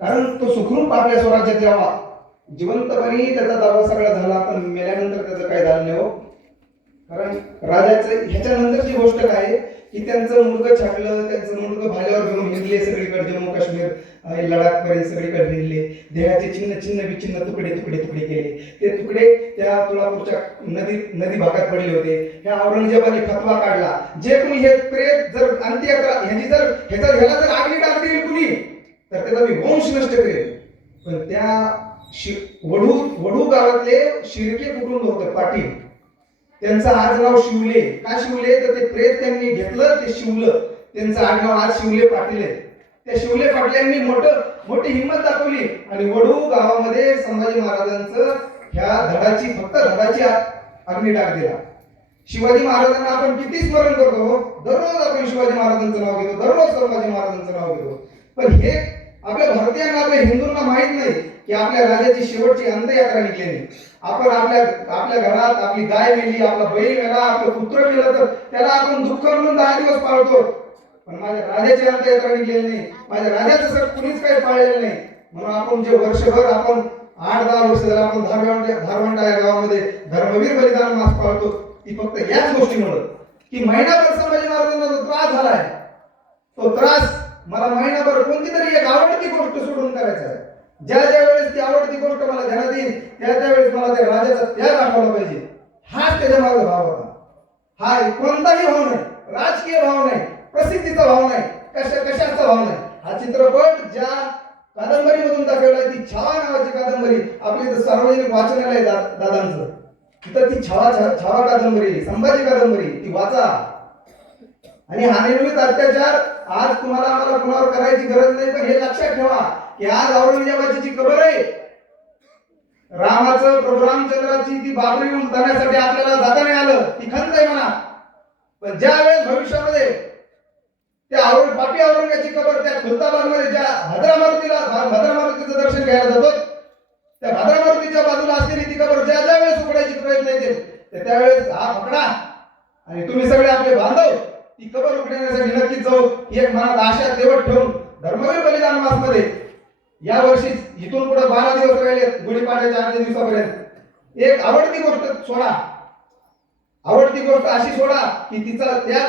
कारण तो सुखरूप आपल्या स्वराज्यात यावा. जिवंतपणी त्याचा दावा सगळा झाला पण मेल्यानंतर त्याचं काय झालं नाही हो? कारण राजाचं ह्याच्यानंतरची गोष्ट काय आहे की त्यांचं मुलगं छापलं त्यांचं मुलगं भाल्यावर घेऊन हिंडले सगळीकडे जम्मू काश्मीर अं, लडाख पर्यंत सगळीकडे हिंडले. देहाचे चिन्ह चिन्ह विचिन्ह तुकडे तुकडे तुकडे केले. ते तुकडे त्या तुळापूरच्या नदी नदी भागात पडले होते. ह्या औरंगजेबाने फतवा काढला. जे कोणी हे प्रेत जर अंत्ययात्रा ह्याची जर ह्याचा ह्याला जर आगळी टाकतील कुणी तर त्याचा मी नष्ट करेल पण त्या शि वढू वढू गावातले शिर्के कुटुंब होतं पाटील. त्यांचं आज नाव शिवले. का शिवले? तर ते प्रेत त्यांनी घेतलं ते शिवलं. त्यांचं आज नाव आज शिवले पाटील आहे. त्या शिवले पाटल्यांनी मोठं मोठी हिंमत दाखवली. आणि वडू गावामध्ये संभाजी महाराजांचं ह्या धडाची फक्त धडाची अग्निडाग दिला. शिवाजी महाराजांना आपण किती स्मरण करतो? दररोज आपण शिवाजी महाराजांचं नाव घेतो. दररोज संभाजी महाराजांचं नाव घेतो. पण हे आपल्या भारतीयांना आपल्या हिंदूंना माहीत नाही की आपल्या राजाची शेवटची अंत्ययात्रा निघलेली आपण आपल्या आपल्या घरात आपली गाय मेली आपला बैल मेला आपलं पुत्र मेलं तर त्याला आपण दुःख म्हणून दहा दिवस पाळतो. पण माझ्या राजाची अंत्ययात्रा निघलेली नाही. माझ्या राजाचं सर कुणीच काही पाळलेलं नाही. म्हणून आपण जे वर्षभर आपण आठ दहा वर्ष झाला आपण धारवंड धारवंडा या गावामध्ये धर्मवीर बलिदान मास पाळतो. ती फक्त याच गोष्टीमुळं की महिनाभर संभाजी महाराजांना जो त्रास झालाय तो त्रास मला महिनाभर कोणती तरी एक आवडती गोष्ट सोडून करायचं. आहे ज्या ज्या वेळेस ती आवडती गोष्ट मला ध्यानात येईल त्या त्या वेळेस मला त्या राजाचा त्याग आठवला पाहिजे. हाच त्याच्यामागे भाव होता. हा कोणताही भाव नाही. राजकीय भाव नाही. प्रसिद्धीचा भाव नाही. कशा कशाचा भाव नाही. हा चित्रपट ज्या कादंबरीमधून दाखवला ती छावा नावाची कादंबरी आपली सार्वजनिक वाचनालय दा- दादांचं. तिथं ती छावा छा- छावा कादंबरी संभाजी कादंबरी ती वाचा. आणि हानिर्मित अत्याचार आज तुम्हाला आम्हाला कुणावर करायची गरज नाही पण हे लक्षात ठेवा की आज औरंगजेबाची जी कबर आहे रामाचं प्रभू रामचंद्राची ती बाबरी जाण्यासाठी आपल्याला जाता नाही आलं ती खंत आहे म्हणा. पण ज्या वेळेस भविष्यामध्ये त्या औरंग पापी औरंगाची कबर त्या खुलताबादमध्ये ज्या भद्रा मारुतीला भद्रा मारुतीचं दर्शन घ्यायला जातो त्या भद्रा मारुतीच्या बाजूला असलेली ती कबर ज्या ज्या वेळेस उघडायची प्रयत्न येते त्या त्यावेळेस हा पकडा. आणि तुम्ही सगळे आपले बांधव ती कबर उघडण्यासाठी नक्कीच जाऊ एक मनात आशा तेवट ठेवून धर्मवीर बलिदान मासमध्ये या वर्षी इथून पुढे बारा दिवस राहिले गुढीपाड्याच्या आठ दिवसापर्यंत. एक आवडती गोष्ट सोडा. आवडती गोष्ट अशी सोडा की तिचा त्या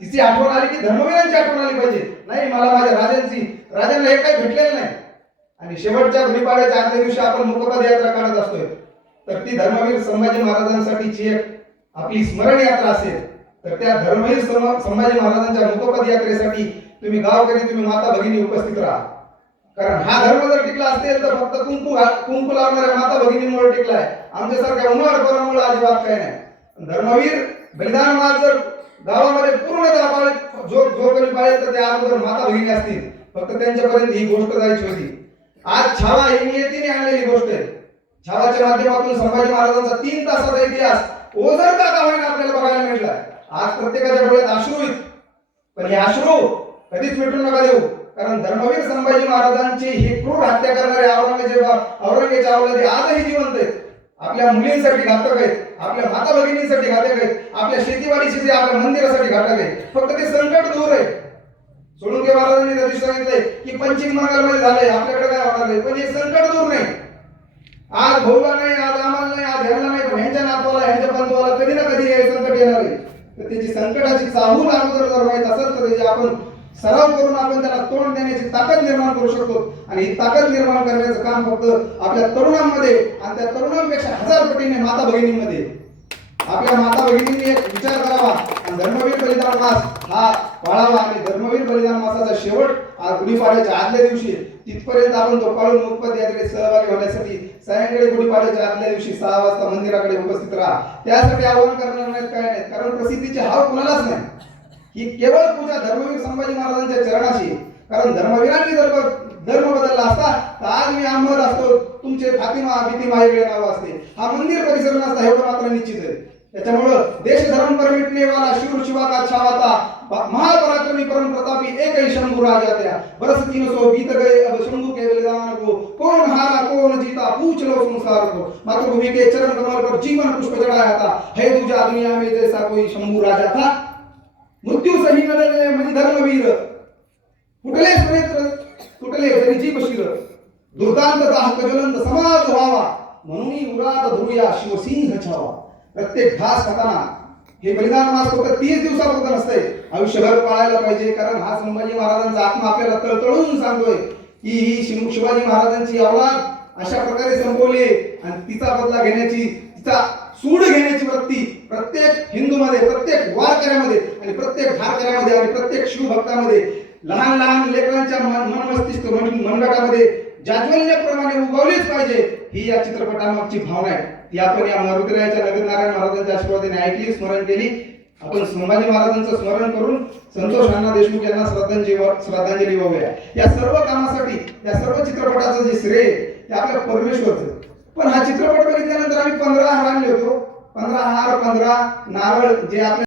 तिची आठवण आली की धर्मवीरांची आठवण आली पाहिजे. नाही मला माझ्या राजांची राजांना हे काही भेटलेलं नाही. आणि शेवटच्या गुढीपाड्याच्या आदल्या दिवशी आपण मुकपद यात्रा काढत असतोय. तर ती धर्मवीर संभाजी महाराजांसाठीची एक आपली स्मरण यात्रा असेल. तर त्या धर्मवीर संभाजी महाराजांच्या मुखपद यात्रेसाठी तुम्ही गावकरी तुम्ही माता भगिनी उपस्थित राहा. कारण हा धर्म जर टिकला असेल तर फक्त कुंकू कुंकू लावणाऱ्या माता भगिनींमुळे टिकलाय. आमच्यासारख्या उन्हाळ पोरामुळे अजिबात काही नाही. धर्मवीर बलिदान मास जर गावामध्ये पूर्ण जोर पाळले जो जो तर त्या अगोदर माता भगिनी असतील. फक्त त्यांच्यापर्यंत ही गोष्ट जायची होती. आज छावा ही नियतीने आणलेली गोष्ट आहे. छावाच्या माध्यमातून संभाजी महाराजांचा तीन तासाचा इतिहास ओझर का का होईना आपल्याला बघायला मिळला? आज प्रत्येकाच्या डोळ्यात अश्रू आहेत. पण हे अश्रू कधीच मिटून नका देऊ. कारण धर्मवीर संभाजी महाराजांची ही क्रूर हत्या करणारे औरंगजेबा औरंगजेबाच्या अवलंबी आजही जिवंत आहेत. आपल्या मुलींसाठी घातक आहेत. आपल्या माता भगिनींसाठी घातक आहेत. आपल्या शेतीवाडीसाठी आपल्या मंदिरासाठी घातक आहेत. फक्त ते संकट दूर आहे. सोळुंके महाराजांनी त्या दिवशी सांगितलंय की पश्चिम बंगालमध्ये झालंय. आपल्याकडे काय होणार नाही? पण हे संकट दूर नाही. आज भाऊला नाही आज आम्हाला नाही आज ह्याला नाही पण ह्यांच्या नातवाला ह्यांच्या बंधवाला कधी ना कधी हे संकट येणार आहे. तर त्याची संकटाची चाहूल अगोदर जर माहीत असेल तर त्याची आपण सराव करून आपण त्याला तोंड देण्याची ताकद निर्माण करू शकतो. आणि ही ताकद निर्माण करण्याचं काम फक्त आपल्या तरुणांमध्ये आणि त्या तरुणांपेक्षा हजार पटीने माता भगिनींमध्ये आपल्या माता भगिनींनी एक विचार करावा. आणि धर्मवीर बलिदान मास हा पाळावा. आणि धर्मवीर बलिदान मासाचा शेवट गुढीपाड्याच्या आदल्या दिवशी तिथपर्यंत आपण तो पाळून यात्रेत सहभागी होण्यासाठी सायंकाळी गुढीपाड्याच्या आदल्या दिवशी सहा वाजता मंदिराकडे उपस्थित राहा. त्यासाठी आवाहन करणार नाहीत काय नाही कारण प्रसिद्धीची हाव कुणालाच नाही. ही केवळ पूजा धर्मवीर संभाजी महाराजांच्या चरणाची कारण धर्मवीरांनी धर्म धर्म बदलला असता तर आज मी अहमद असतो तुमचे फातिमा बितिमा वेगळे नाव असते. हा मंदिर परिसर नसता एवढं मात्र निश्चित आहे. त्याच्यामुळं देश धर्म परमिटने वाला शिव शिवा का छावाता महापराक्रमी परम प्रतापी एक ही शंभू राजा त्या. बरस तीन सौ बीत गए अब शंभू के बलिदान को. कौन हारा कौन जीता पूछ लो संसार को. मातृभूमि के चरण कमल पर जीवन पुष्प चढ़ाया था. है दूजा दुनिया में जैसा कोई शंभू राजा था? मृत्यू सही न डरले धर्मवीर कुठलेच प्रयत्न तुटले तरी जीभ शिर. दुर्दांत दाह ज्वलंत समाज व्हावा म्हणून उरात धुरूया शिवसिंह छावा. प्रत्येक घास खाताना हे बलिदान मास फक्त तीस दिवसापुरतं नसतंय. आयुष्यभर पाळायला पाहिजे कारण हा संभाजी महाराजांचा आत्मा आपल्याला तळतळून सांगतोय की ही शिव- शिवाजी महाराजांची अवलाद अशा प्रकारे संपवली आणि तिचा बदला घेण्याची तिचा सूड घेण्याची वृत्ती प्रत्येक हिंदूमध्ये प्रत्येक वारकऱ्यामध्ये आणि प्रत्येक भारकऱ्यामध्ये आणि प्रत्येक शिवभक्तामध्ये लहान लहान लेकरांच्या मन मन मस्तिष्क मनगटामध्ये जाज्वल्यप्रमाणे उगवलीच पाहिजे ही या चित्रपटामागची भावना आहे. ती आपण या मारुतीरायाच्या नगरनारायण महाराजांच्या आशीर्वादाने ऐकली स्मरण केली. आपण संभाजी महाराजांचं स्मरण करून संतोष अण्णा देशमुख यांना श्रद्धांजली श्रद्धांजली वाहूया. या सर्व कामासाठी या सर्व चित्रपटाचं जे श्रेय ते आपल्या परमेश्वरचं पण हा चित्रपट बघितल्यानंतर आम्ही पंधरा हार आणले होतो. पंधरा हार पंधरा नारळ जे आपल्या